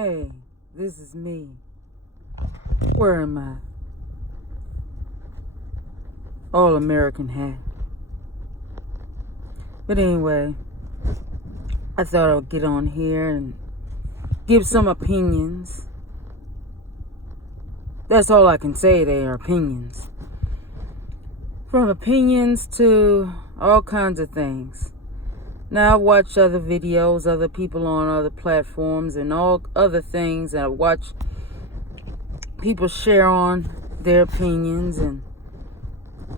Hey, this is me. Where am I? All American hat. But anyway, I thought I'd get on here and give some opinions. That's all I can say, they are opinions. From opinions to all kinds of things. Now, I watch other videos, other people on other platforms, and all other things, and I watch people share on their opinions and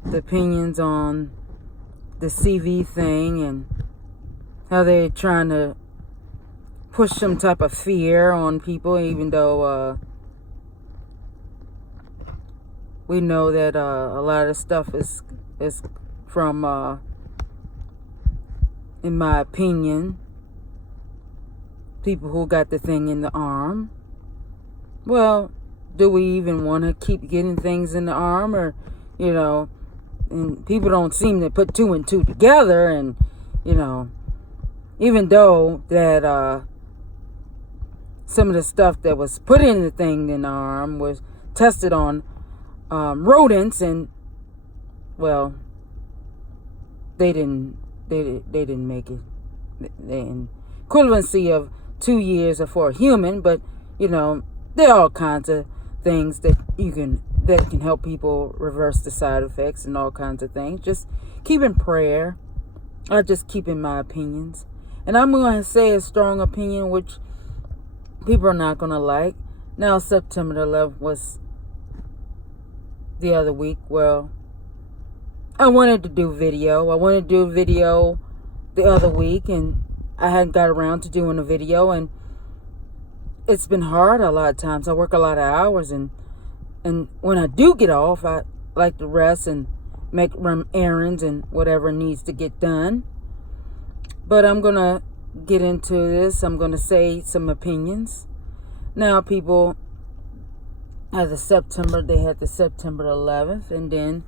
the opinions on the CV thing and how they're trying to push some type of fear on people, even though we know that a lot of stuff is from in my opinion, people who got the thing in the arm. Well, do we even want to keep getting things in the arm? Or, and people don't seem to put two and two together. And, even though that some of the stuff that was put in the thing in the arm was tested on rodents, and, well, they didn't make it. The equivalency of 2 years for a human, but there are all kinds of things that can help people reverse the side effects and all kinds of things. Just keep in prayer. I just keep in my opinions, and I'm going to say a strong opinion which people are not going to like. Now, September 11th was the other week. Well, I wanted to do video. I wanted to do a video the other week, and I hadn't got around to doing a video, and it's been hard a lot of times. I work a lot of hours, and when I do get off, I like to rest and run errands and whatever needs to get done. But I'm going to get into this. I'm going to say some opinions. Now, people had the September 11th, and then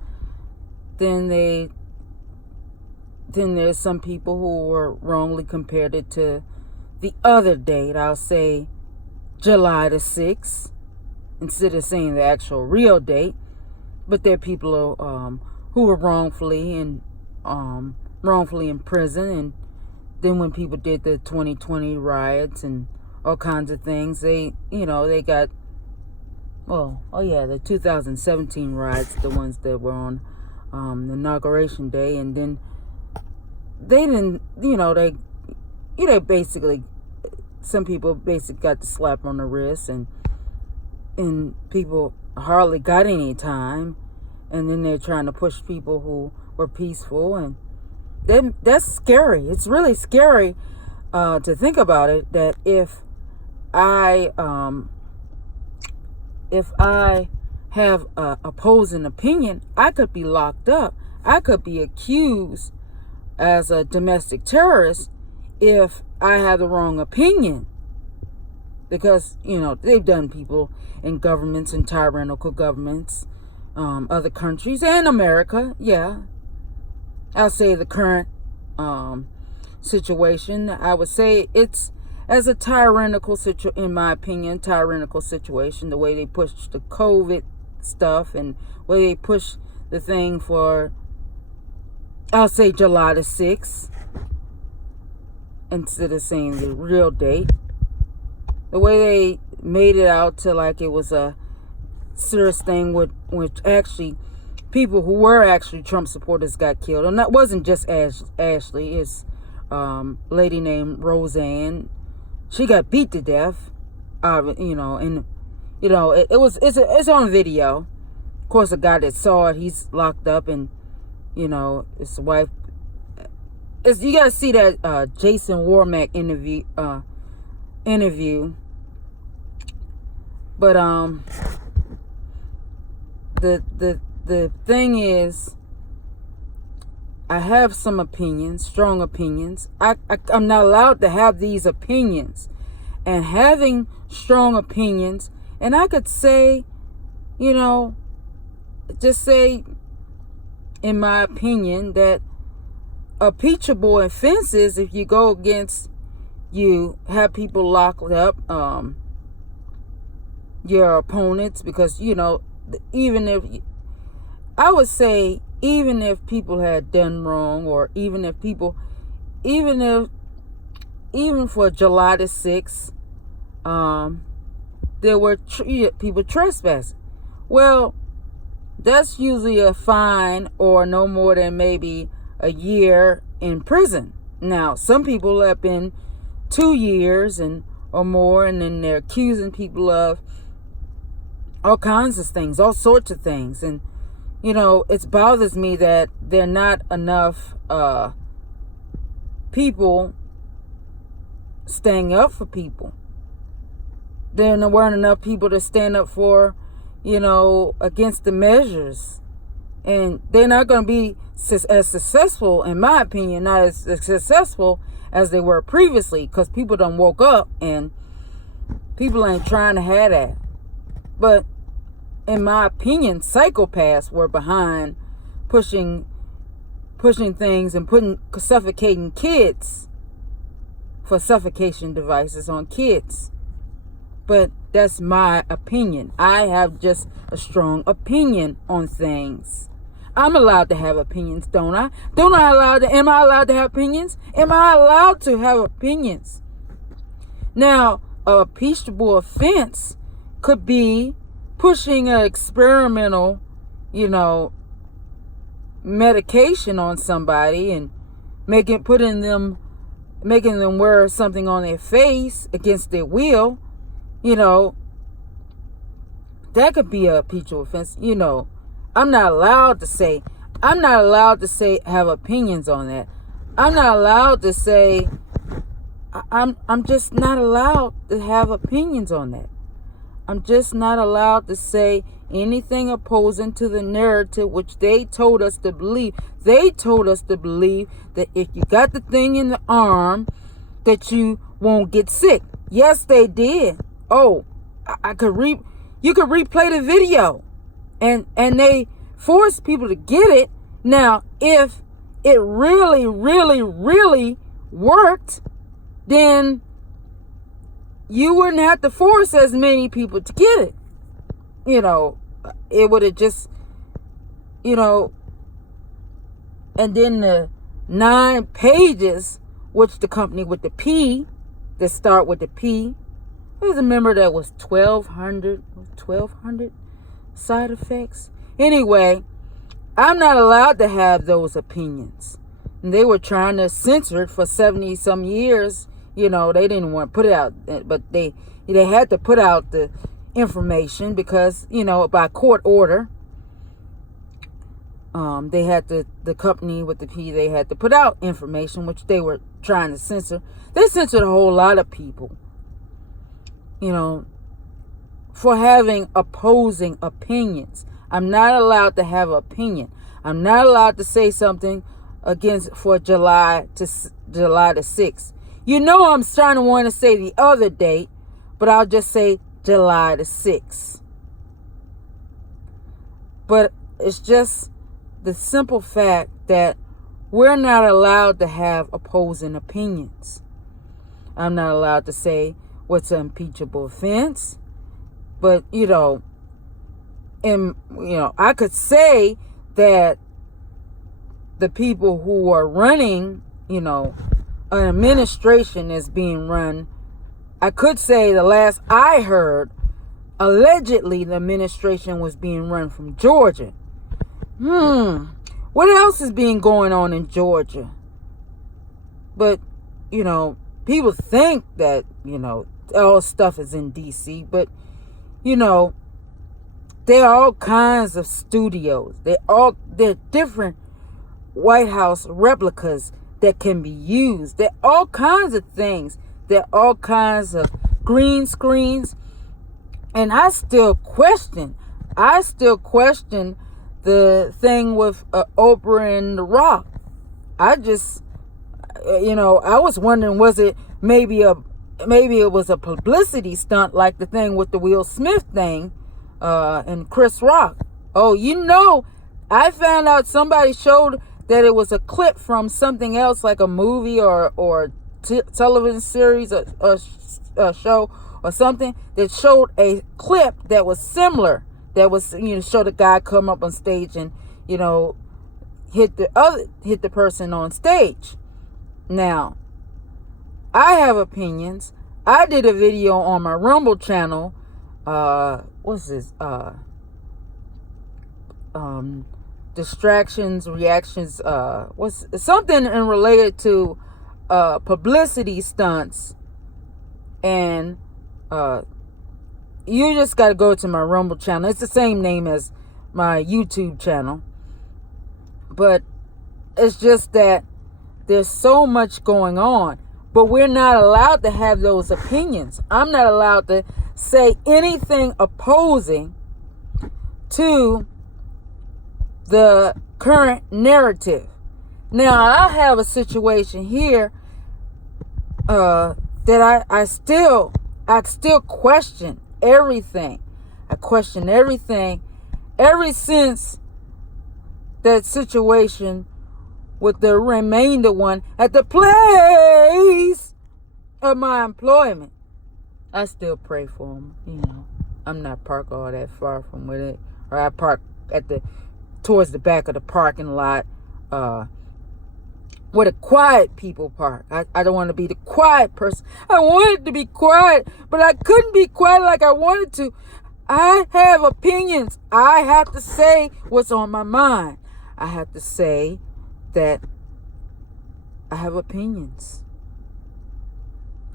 there's some people who were wrongly compared it to the other date. I'll say July the 6th instead of saying the actual real date. But there are people who were wrongfully in prison. And then when people did the 2020 riots and all kinds of things, they got, the 2017 riots, the ones that were on the inauguration day, and then they didn't, they basically, some people basically got the slap on the wrist, and people hardly got any time, and then they're trying to push people who were peaceful, and that's scary. It's really scary to think about it, that if I have an opposing opinion, I could be locked up. I could be accused as a domestic terrorist if I have the wrong opinion. Because, they've done people in governments and tyrannical governments, other countries, and America, yeah. I'll say the current situation, I would say it's as a tyrannical situation, in my opinion, tyrannical situation, the way they push the COVID stuff and the way they push the thing for, I'll say July the 6th instead of saying the real date. The way they made it out to like it was a serious thing, which actually people who were actually Trump supporters got killed. And that wasn't just Ashley. It's a lady named Roseanne. She got beat to death. It's on video. Of course, the guy that saw it, he's locked up, and his wife. You got to see that Jason Warmack interview. But the thing is, I have some opinions, strong opinions. I'm not allowed to have these opinions. And having strong opinions, and I could say, just say, in my opinion, that impeachable offenses, if you go against, you have people locked up, your opponents, because, even if, I would say, even if people had done wrong, or even for July the 6th, there were people trespassing. Well, that's usually a fine or no more than maybe a year in prison. Now, some people have been 2 years or more, and then they're accusing people of all kinds of things, all sorts of things. And, it bothers me that there are not enough people standing up for people. There weren't enough people to stand up for, against the measures. And they're not going to be as successful, in my opinion, not as successful as they were previously, because people done woke up and people ain't trying to have that. But in my opinion, psychopaths were behind pushing things and suffocating kids for suffocation devices on kids. But that's my opinion. I have just a strong opinion on things. I'm allowed to have opinions, don't I? Am I allowed to have opinions? Am I allowed to have opinions? Now, a impeachable offense could be pushing an experimental, medication on somebody and making them wear something on their face against their will. That could be a impeachable offense. I'm not allowed to say have opinions on that. I'm not allowed to say, I'm just not allowed to have opinions on that. I'm just not allowed to say anything opposing to the narrative which they told us to believe. They told us to believe that if you got the thing in the arm, that you won't get sick. Yes, they did. Oh, you could replay the video, and they forced people to get it. Now, if it really, really, really worked, then you wouldn't have to force as many people to get it. It would have just, and then the 9 pages, which the company with the P, that start with the P, there's a member that was 1,200 side effects. Anyway, I'm not allowed to have those opinions. And they were trying to censor it for 70 some years. They didn't want to put it out, but they had to put out the information because, by court order, they had the company with the P, they had to put out information which they were trying to censor. They censored a whole lot of people, for having opposing opinions. I'm not allowed to have an opinion. I'm not allowed to say something for July the 6th. I'm starting to want to say the other date, but I'll just say July the 6th. But it's just the simple fact that we're not allowed to have opposing opinions. I'm not allowed to say what's an impeachable offense, but I could say that the people who are running, an administration is being run. I could say the last I heard, allegedly the administration was being run from Georgia. What else is going on in Georgia? But, people think that, all stuff is in D.C., but, there are all kinds of studios. They're different White House replicas that can be used. There are all kinds of things. There are all kinds of green screens. And I still question the thing with Oprah and The Rock. I just, I was wondering, was it maybe it was a publicity stunt like the thing with the Will Smith thing and Chris Rock. Oh, I found out somebody showed that it was a clip from something else, like a movie or television series or show or something that showed a clip that was similar, that was, showed a guy come up on stage and, hit the person on stage. Now, I have opinions. I did a video on my Rumble channel. What's this? Distractions, reactions. What's something in related to publicity stunts, and you just got to go to my Rumble channel. It's the same name as my YouTube channel, but it's just that there's so much going on, but we're not allowed to have those opinions. I'm not allowed to say anything opposing to the current narrative. Now, I have a situation here that I still question everything. I question everything ever since that situation with the remainder one at the place of my employment. I still pray for them. I'm not parked all that far from where they, or I park towards the back of the parking lot, where the quiet people park. I don't want to be the quiet person. I wanted to be quiet, but I couldn't be quiet like I wanted to. I have opinions. I have to say what's on my mind. I have to say that I have opinions.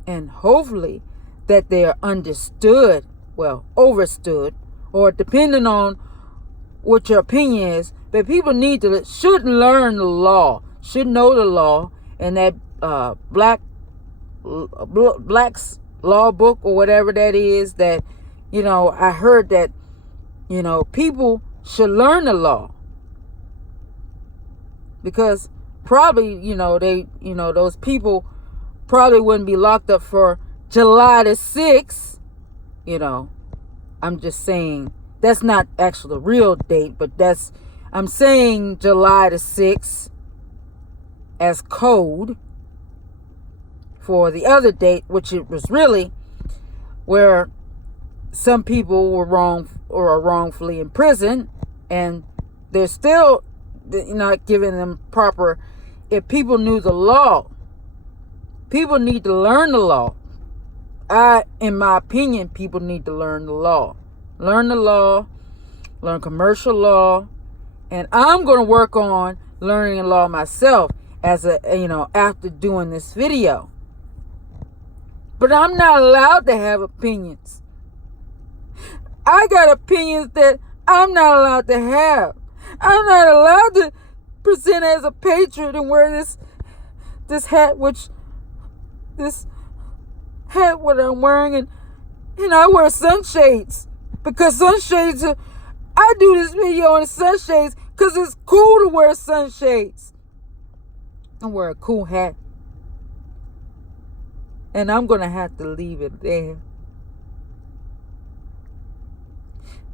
And hopefully that they are understood, well, overstood, or depending on what your opinion is. But people should learn the law, should know the law, and that Black's law book or whatever that is, that, I heard that, people should learn the law. Because probably, those people probably wouldn't be locked up for July the 6th. I'm just saying, that's not actually the real date, but I'm saying July the 6th as code for the other date, which it was really where some people were wrong or are wrongfully in prison, and they're still not giving them proper. If people knew the law, people need to learn the law. In my opinion, people need to learn the law. Learn the law, learn commercial law, and I'm going to work on learning the law myself after doing this video. But I'm not allowed to have opinions. I got opinions that I'm not allowed to have. I'm not allowed to present as a patriot and wear this hat, what I'm wearing, and I wear sunshades, because sunshades I do this video on sunshades because it's cool to wear sunshades. I wear a cool hat, and I'm gonna have to leave it there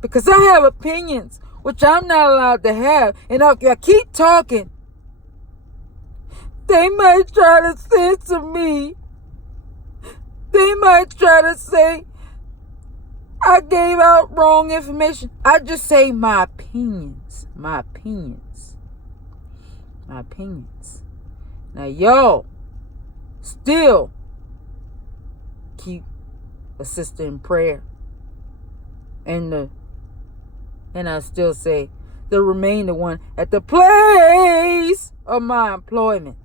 because I have opinions which I'm not allowed to have, and if I keep talking, they might try to censor me. They might try to say I gave out wrong information. I just say my opinions. My opinions. My opinions. Now, y'all still keep a sister in prayer. And I still say the remainder one at the place of my employment.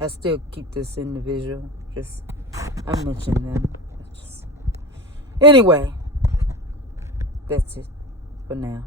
I still keep this individual. I mentioned them. Anyway, that's it for now.